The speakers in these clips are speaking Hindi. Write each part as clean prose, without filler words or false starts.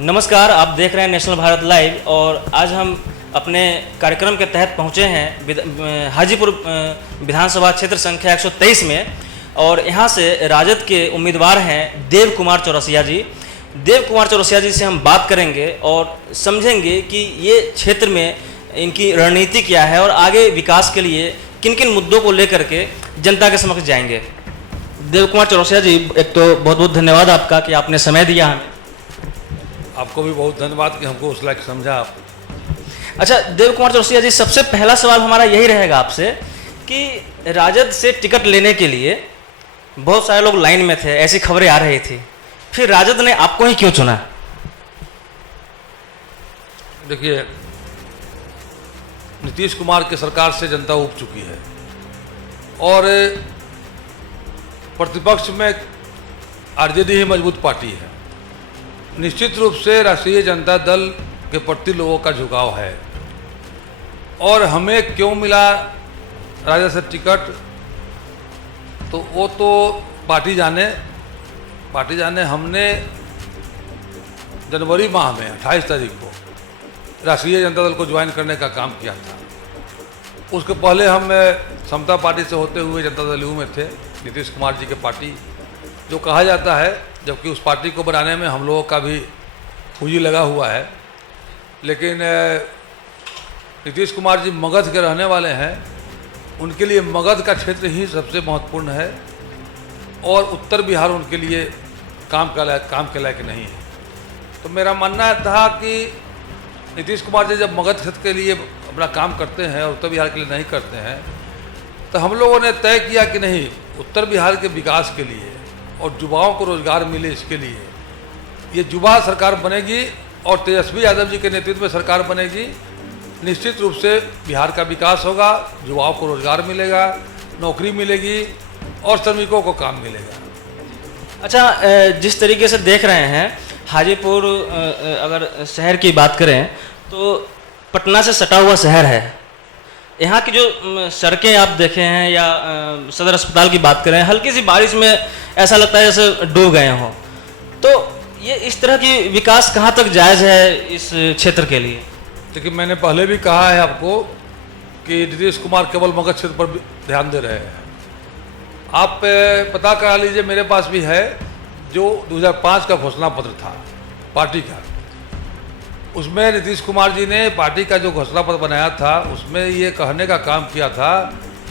नमस्कार, आप देख रहे हैं नेशनल भारत लाइव और आज हम अपने कार्यक्रम के तहत पहुंचे हैं हाजीपुर विधानसभा क्षेत्र संख्या 123 में और यहां से राजद के उम्मीदवार हैं देव कुमार चौरसिया जी। देव कुमार चौरसिया जी से हम बात करेंगे और समझेंगे कि ये क्षेत्र में इनकी रणनीति क्या है और आगे विकास के लिए किन किन मुद्दों को लेकर के जनता के समक्ष जाएंगे। देव कुमार चौरसिया जी, एक तो बहुत बहुत धन्यवाद आपका कि आपने समय दिया हमें। आपको भी बहुत धन्यवाद कि हमको उस लायक समझा आप। अच्छा देव कुमार चौरसिया जी, सबसे पहला सवाल हमारा यही रहेगा आपसे कि राजद से टिकट लेने के लिए बहुत सारे लोग लाइन में थे, ऐसी खबरें आ रही थी, फिर राजद ने आपको ही क्यों चुना? देखिए, नीतीश कुमार की सरकार से जनता उब चुकी है और प्रतिपक्ष में आरजेडी ही मजबूत पार्टी है। निश्चित रूप से राष्ट्रीय जनता दल के प्रति लोगों का झुकाव है और हमें क्यों मिला राजद से टिकट, तो वो तो पार्टी जाने। हमने जनवरी माह में 28 तारीख को राष्ट्रीय जनता दल को ज्वाइन करने का काम किया था। उसके पहले हम समता पार्टी से होते हुए जनता दल यू में थे, नीतीश कुमार जी के पार्टी जो कहा जाता है, जबकि उस पार्टी को बनाने में हम लोगों का भी पूंजी लगा हुआ है। लेकिन नीतीश कुमार जी मगध के रहने वाले हैं, उनके लिए मगध का क्षेत्र ही सबसे महत्वपूर्ण है और उत्तर बिहार उनके लिए काम के लायक नहीं है। तो मेरा मानना था कि नीतीश कुमार जी जब मगध क्षेत्र के लिए अपना काम करते हैं और उत्तर बिहार के लिए नहीं करते हैं, तो हम लोगों ने तय किया कि नहीं, उत्तर बिहार के विकास के लिए और युवाओं को रोजगार मिले, इसके लिए ये युवा सरकार बनेगी और तेजस्वी यादव जी के नेतृत्व में सरकार बनेगी। निश्चित रूप से बिहार का विकास होगा, युवाओं को रोजगार मिलेगा, नौकरी मिलेगी और श्रमिकों को काम मिलेगा। अच्छा, जिस तरीके से देख रहे हैं हाजीपुर, अगर शहर की बात करें तो पटना से सटा हुआ शहर है। यहाँ की जो सड़कें आप देखे हैं या सदर अस्पताल की बात करें, हल्की सी बारिश में ऐसा लगता है जैसे डूब गए हों। तो ये इस तरह की विकास कहाँ तक जायज़ है इस क्षेत्र के लिए? देखिए, मैंने पहले भी कहा है आपको कि नीतीश कुमार केवल मगध क्षेत्र पर ध्यान दे रहे हैं। आप पता करा लीजिए, मेरे पास भी है जो 2005 का घोषणा पत्र था पार्टी का। उसमें नीतीश कुमार जी ने पार्टी का जो घोषणा पत्र बनाया था, उसमें ये कहने का काम किया था,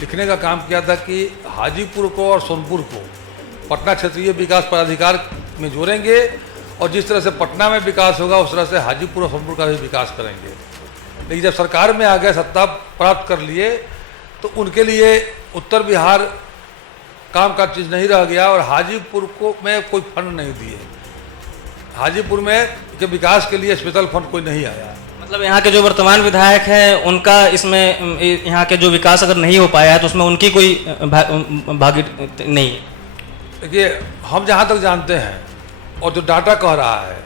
लिखने का काम किया था कि हाजीपुर को और सोनपुर को पटना क्षेत्रीय विकास प्राधिकार में जोड़ेंगे और जिस तरह से पटना में विकास होगा उस तरह से हाजीपुर और सोनपुर का भी विकास करेंगे। लेकिन जब सरकार में आ गए, सत्ता प्राप्त कर लिए, तो उनके लिए उत्तर बिहार काम का चीज़ नहीं रह गया और हाजीपुर को में कोई फंड नहीं दिए। हाजीपुर में के विकास के लिए स्पेशल फंड कोई नहीं आया। मतलब यहाँ के जो वर्तमान विधायक हैं उनका इसमें, यहाँ के जो विकास अगर नहीं हो पाया है तो उसमें उनकी कोई भागी नहीं है। देखिए, हम जहाँ तक जानते हैं और जो डाटा कह रहा है,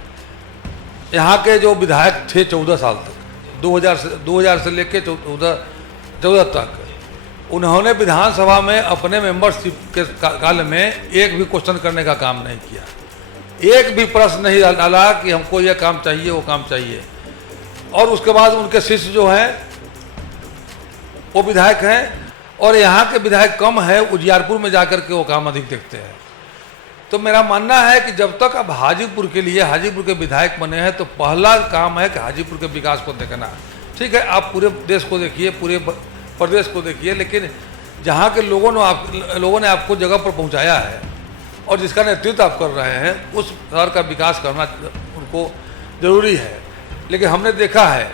यहाँ के जो विधायक थे 14 साल तक, 2000 से लेकर 14 तक, उन्होंने विधानसभा में अपने मेंबरशिप के काल में एक भी क्वेश्चन करने का काम नहीं किया, एक भी प्रश्न नहीं डाला कि हमको ये काम चाहिए, वो काम चाहिए। और उसके बाद उनके शिष्य जो हैं वो विधायक हैं और यहाँ के विधायक कम है, उजियारपुर में जाकर के वो काम अधिक देखते हैं। तो मेरा मानना है कि जब तक अब हाजीपुर के लिए हाजीपुर के विधायक बने हैं तो पहला काम है कि हाजीपुर के विकास को देखना। ठीक है, आप पूरे देश को देखिए, पूरे प्रदेश को देखिए, लेकिन जहाँ के लोगों ने आपको जगह पर पहुँचाया है और जिसका नेतृत्व आप कर रहे हैं, उस शहर का विकास करना उनको ज़रूरी है। लेकिन हमने देखा है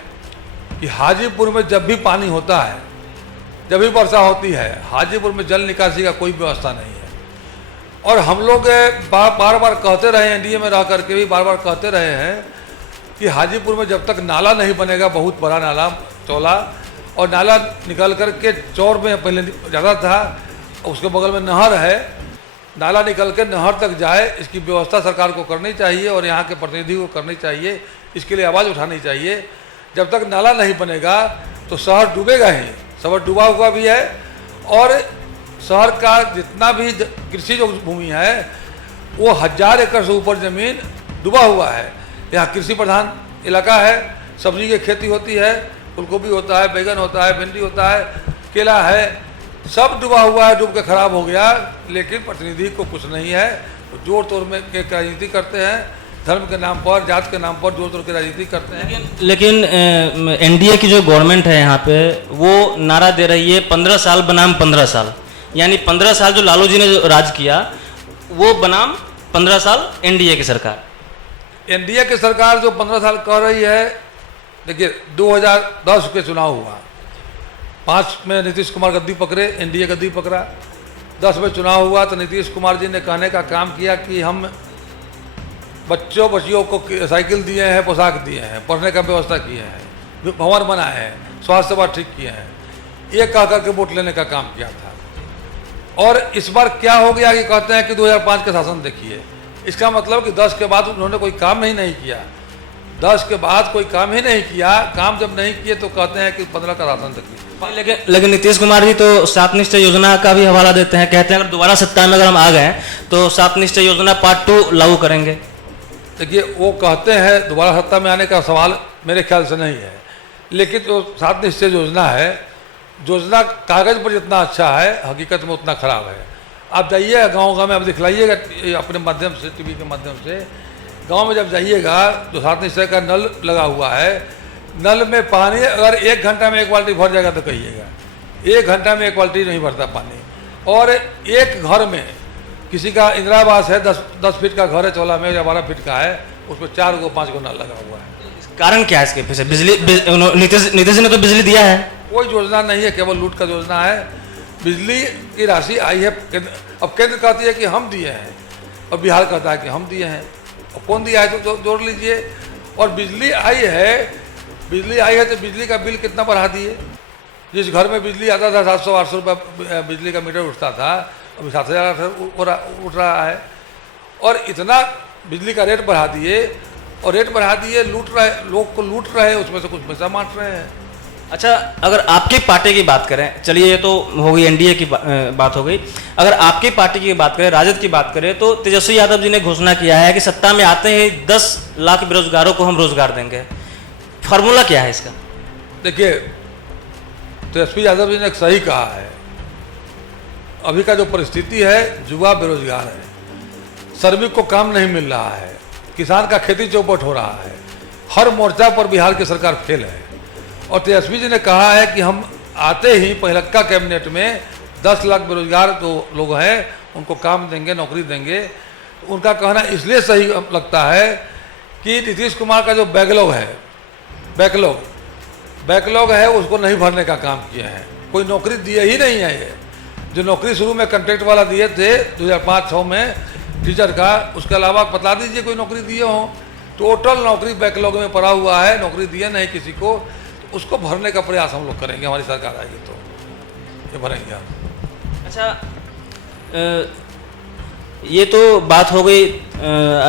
कि हाजीपुर में जब भी पानी होता है, जब भी वर्षा होती है, हाजीपुर में जल निकासी का कोई व्यवस्था नहीं है। और हम लोग बार बार कहते रहे, एनडीए में रह करके भी बार बार कहते रहे हैं कि हाजीपुर में जब तक नाला नहीं बनेगा, बहुत बड़ा नाला चौला, और नाला निकल कर के चौर में पहले ज़्यादा था, उसके बगल में नहर है, नाला निकल के नहर तक जाए, इसकी व्यवस्था सरकार को करनी चाहिए और यहाँ के प्रतिनिधि को करनी चाहिए, इसके लिए आवाज़ उठानी चाहिए। जब तक नाला नहीं बनेगा तो शहर डूबेगा ही। शहर डूबा हुआ भी है और शहर का जितना भी कृषि जो भूमि है वो 1000 एकड़ से ऊपर ज़मीन डूबा हुआ है। यहाँ कृषि प्रधान इलाका है, सब्जी की खेती होती है, फूलगोभी होता है, बैगन होता है, भिंडी होता है, केला है, सब डूबा हुआ है, डूब के खराब हो गया। लेकिन प्रतिनिधि को कुछ नहीं है, जोर तोड़ में के राजनीति करते हैं, धर्म के नाम पर, जात के नाम पर जोर तोड़ के राजनीति करते हैं। लेकिन एनडीए की जो गवर्नमेंट है यहाँ पे, वो नारा दे रही है 15 साल बनाम 15 साल, यानी 15 साल जो लालू जी ने जो राज किया वो बनाम 15 साल एनडीए की सरकार। एनडीए की सरकार जो 15 साल कह रही है, देखिए 2010 के चुनाव हुआ, 5 में नीतीश कुमार गद्दी पकड़े, एनडीए गद्दी पकड़ा, 10 में चुनाव हुआ तो नीतीश कुमार जी ने कहने का काम किया कि हम बच्चियों को साइकिल दिए हैं, पोशाक दिए हैं, पढ़ने का व्यवस्था किए हैं, भवन बनाए हैं, स्वास्थ्य सेवा ठीक किए हैं, ये कह करके वोट लेने का काम किया था। और इस बार क्या हो गया कि कहते हैं कि 2005 का शासन देखिए, इसका मतलब कि 10 के बाद उन्होंने कोई काम ही नहीं किया, 10 के बाद कोई काम ही नहीं किया। काम जब नहीं किए तो कहते हैं कि 15 का शासन देखिए। लेकिन नीतीश कुमार जी तो 7 निश्चय योजना का भी हवाला देते हैं, कहते हैं अगर दोबारा सत्ता में अगर हम आ गए तो 7 निश्चय योजना पार्ट 2 लागू करेंगे। देखिए वो कहते हैं दोबारा सत्ता में आने का सवाल मेरे ख्याल से नहीं है, लेकिन जो 7 निश्चय योजना है, योजना कागज पर जितना अच्छा है हकीकत में उतना खराब है। आप जाइए गांव में, आप दिखलाइएगा अपने माध्यम से, टीवी के माध्यम से, गांव में जब जाइएगा जो 7 निश्चय का नल लगा हुआ है, नल में पानी अगर 1 घंटा में 1 बाल्टी भर जाएगा तो कहिएगा, 1 घंटा में 1 बाल्टी नहीं भरता पानी। और एक घर में किसी का इंदिरा आवास है, 10 फीट का घर है चौला में या 12 फीट का है, उसमें 4 गो 5 गो नल लगा हुआ है। कारण क्या है इसके पीछे? नीतीश ने तो बिजली दिया है। कोई योजना नहीं है, केवल लूट का योजना है। बिजली की राशि आई है, अब केंद्र कहती है कि हम दिए हैं और बिहार कहता है कि हम दिए हैं, और कौन दिया है तो जोड़ लीजिए। और बिजली आई है तो बिजली का बिल कितना बढ़ा दिए। जिस घर में बिजली आता था 700-800 रुपये बिजली का मीटर उठता था, अभी 7,000 उठ रहा है। और इतना बिजली का रेट बढ़ा दिए, और रेट बढ़ा दिए, लूट रहे, लोग को लूट रहे, उसमें से कुछ पैसा बांट रहे हैं। अच्छा, अगर आपकी पार्टी की बात करें, चलिए ये तो हो गई एनडीए की बात हो गई, अगर आपकी पार्टी की बात करें, राजद की बात करें, तो तेजस्वी यादव जी ने घोषणा किया है कि सत्ता में आते ही 10 लाख बेरोजगारों को हम रोजगार देंगे। फार्मूला क्या है इसका? देखिए तेजस्वी यादव जी ने सही कहा है, अभी का जो परिस्थिति है, युवा बेरोजगार है, श्रमिक को काम नहीं मिल रहा है, किसान का खेती चौपट हो रहा है, हर मोर्चा पर बिहार की सरकार फेल है। और तेजस्वी जी ने कहा है कि हम आते ही पहलक्का कैबिनेट में 10 लाख बेरोजगार जो लोग हैं उनको काम देंगे, नौकरी देंगे। उनका कहना इसलिए सही लगता है कि नीतीश कुमार का जो बैकलॉग है उसको नहीं भरने का काम किए हैं, कोई नौकरी दिए ही नहीं है। ये जो नौकरी शुरू में कॉन्ट्रैक्ट वाला दिए थे 2005-06 में टीचर का, उसके अलावा बता दीजिए कोई नौकरी दिए हों। टोटल नौकरी बैकलॉग में पड़ा हुआ है, नौकरी दिए नहीं किसी को, तो उसको भरने का प्रयास हम लोग करेंगे, हमारी सरकार आएगी तो ये भरेंगे हम। अच्छा, ये तो बात हो गई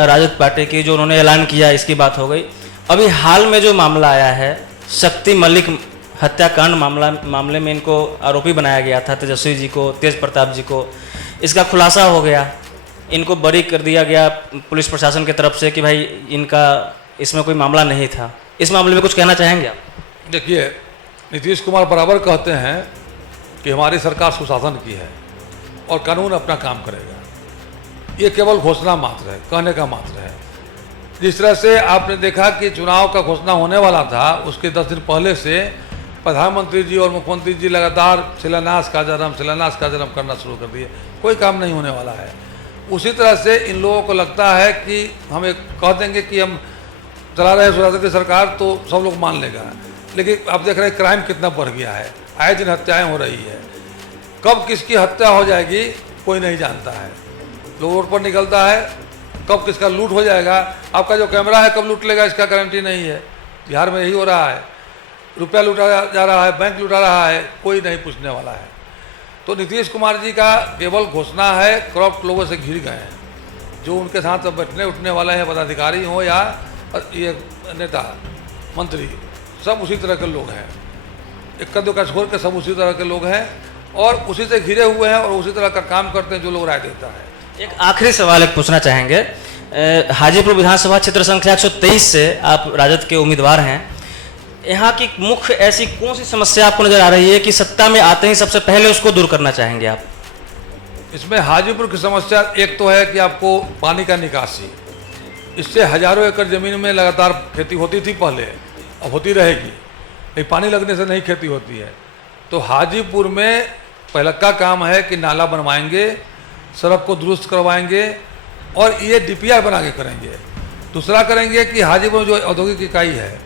राजद पार्टी की, जो उन्होंने ऐलान किया इसकी बात हो गई। अभी हाल में जो मामला आया है, शक्ति मलिक हत्याकांड मामले में इनको आरोपी बनाया गया था, तेजस्वी जी को, तेज प्रताप जी को, इसका खुलासा हो गया, इनको बरी कर दिया गया पुलिस प्रशासन की तरफ से कि भाई इनका इसमें कोई मामला नहीं था। इस मामले में कुछ कहना चाहेंगे आप? देखिए नीतीश कुमार बराबर कहते हैं कि हमारी सरकार सुशासन की है और कानून अपना काम करेगा। ये केवल घोषणा मात्र है, कहने का मात्र है। जिस तरह से आपने देखा कि चुनाव का घोषणा होने वाला था, उसके 10 दिन पहले से प्रधानमंत्री जी और मुख्यमंत्री जी लगातार शिलान्यास का जन्म करना शुरू कर दिए, कोई काम नहीं होने वाला है। उसी तरह से इन लोगों को लगता है कि हम एक कह देंगे कि हम चला रहे हैं सुशासन की सरकार तो सब लोग मान लेगा, लेकिन आप देख रहे हैं क्राइम कितना बढ़ गया है, आए दिन हत्याएं हो रही है। कब किसकी हत्या हो जाएगी कोई नहीं जानता है, लोग रोड पर निकलता है, कब किसका लूट हो जाएगा, आपका जो कैमरा है कब लूट लेगा इसका गारंटी नहीं है। बिहार में यही हो रहा है, रुपया लूटा जा रहा है, बैंक लूटा रहा है, कोई नहीं पूछने वाला है। तो नीतीश कुमार जी का केवल घोषणा है, करप्ट लोगों से घिर गए हैं, जो उनके साथ बैठने उठने वाले हैं, पदाधिकारी हों या ये नेता मंत्री, सब उसी तरह के लोग हैं, इक्का दुक्का छोड़ के सब उसी तरह के लोग हैं और उसी से घिरे हुए हैं और उसी तरह का काम करते हैं जो लोग राय देता है। एक आखिरी सवाल एक पूछना चाहेंगे हाजीपुर विधानसभा क्षेत्र संख्या 123 से आप राजद के उम्मीदवार हैं। यहाँ की मुख्य ऐसी कौन सी समस्या आपको नजर आ रही है कि सत्ता में आते ही सबसे पहले उसको दूर करना चाहेंगे आप? इसमें हाजीपुर की समस्या एक तो है कि आपको पानी का निकासी, इससे हजारों एकड़ ज़मीन में लगातार खेती होती थी पहले, अब होती रहेगी, लेकिन पानी लगने से नहीं खेती होती है। तो हाजीपुर में पहला का काम है कि नाला बनवाएंगे, सड़क को दुरुस्त करवाएंगे और ये डीपीआर बना के करेंगे। दूसरा करेंगे कि हाजीपुर में जो औद्योगिक इकाई है,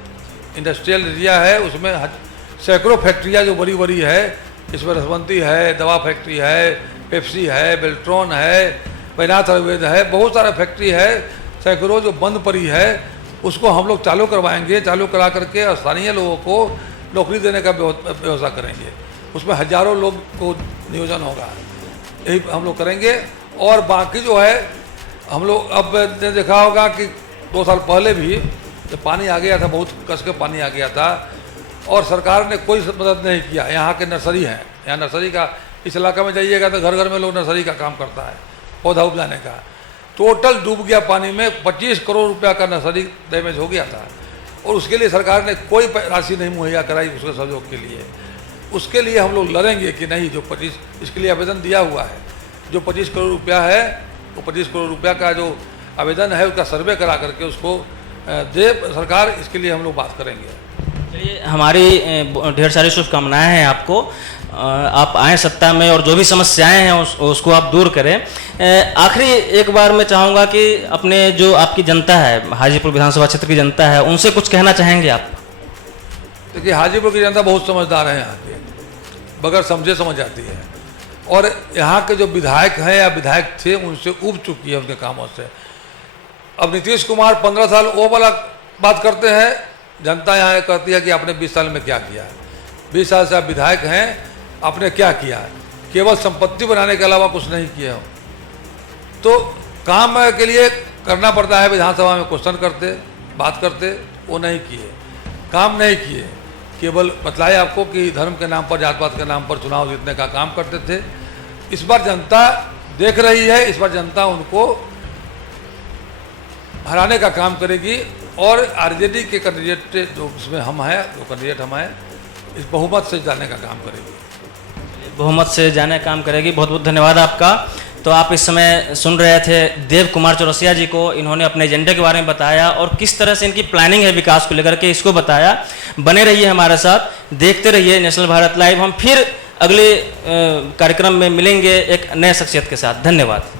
इंडस्ट्रियल एरिया है, उसमें सैकड़ों फैक्ट्रियाँ जो बड़ी बड़ी है, इसमें रसवंती है, दवा फैक्ट्री है, पेप्सी है, बेल्ट्रॉन है, बैनाथ आयुर्वेद है, बहुत सारा फैक्ट्री है, सैकड़ों जो बंद पड़ी है उसको हम लोग चालू करवाएंगे। चालू करा करके स्थानीय लोगों को नौकरी देने का व्यवस्था करेंगे, उसमें हजारों लोग को नियोजन होगा, यही हम लोग करेंगे। और बाकी जो है हम लोग अब ने देखा होगा कि 2 साल पहले भी जब पानी आ गया था, बहुत कस के पानी आ गया था और सरकार ने कोई मदद नहीं किया। यहाँ के नर्सरी हैं, यहाँ नर्सरी का, इस इलाका में जाइएगा तो घर घर में लोग नर्सरी का काम करता है, पौधा उपजाने का। टोटल डूब गया पानी में, 25 करोड़ रुपया का नर्सरी डैमेज हो गया था और उसके लिए सरकार ने कोई राशि नहीं मुहैया कराई उसके सहयोग के लिए। उसके लिए हम लोग लड़ेंगे कि नहीं, जो 25, इसके लिए आवेदन दिया हुआ है, जो 25 करोड़ रुपया है, वो 25 करोड़ रुपया का जो आवेदन है उसका सर्वे करा करके उसको दे सरकार, इसके लिए हम लोग बात करेंगे। चलिए, हमारी ढेर सारी शुभकामनाएं हैं आपको, आप आएँ सत्ता में और जो भी समस्याएं हैं उसको आप दूर करें। आखिरी एक बार मैं चाहूँगा कि अपने जो आपकी जनता है, हाजीपुर विधानसभा क्षेत्र की जनता है, उनसे कुछ कहना चाहेंगे आप? देखिए, हाजीपुर की जनता बहुत समझदार है, यहाँ के बगैर समझे समझ जाती है और यहाँ के जो विधायक हैं या विधायक थे उनसे ऊब चुकी है उनके कामों से। अब नीतीश कुमार 15 साल वो वाला बात करते हैं, जनता यहाँ कहती है कि आपने 20 साल में क्या किया है। 20 साल से आप विधायक हैं, आपने क्या किया है? केवल संपत्ति बनाने के अलावा कुछ नहीं किया हो। तो काम के लिए करना पड़ता है, विधानसभा में क्वेश्चन करते, बात करते, वो नहीं किए, काम नहीं किए, केवल बतलाए आपको कि धर्म के नाम पर, जात पात के नाम पर चुनाव जीतने का काम करते थे। इस बार जनता देख रही है, इस बार जनता उनको हराने का काम करेगी और आरजेडी के कैंडिडेट जो उसमें हम हैं, जो कैंडिडेट हम हैं, इस बहुमत से जाने का काम करेगी, बहुमत से जाने का काम करेगी। बहुत बहुत धन्यवाद आपका। तो आप इस समय सुन रहे थे देव कुमार चौरसिया जी को, इन्होंने अपने एजेंडे के बारे में बताया और किस तरह से इनकी प्लानिंग है विकास को लेकर के, इसको बताया। बने रहिए हमारे साथ, देखते रहिए नेशनल भारत लाइव। हम फिर अगले कार्यक्रम में मिलेंगे एक नए शख्सियत के साथ। धन्यवाद।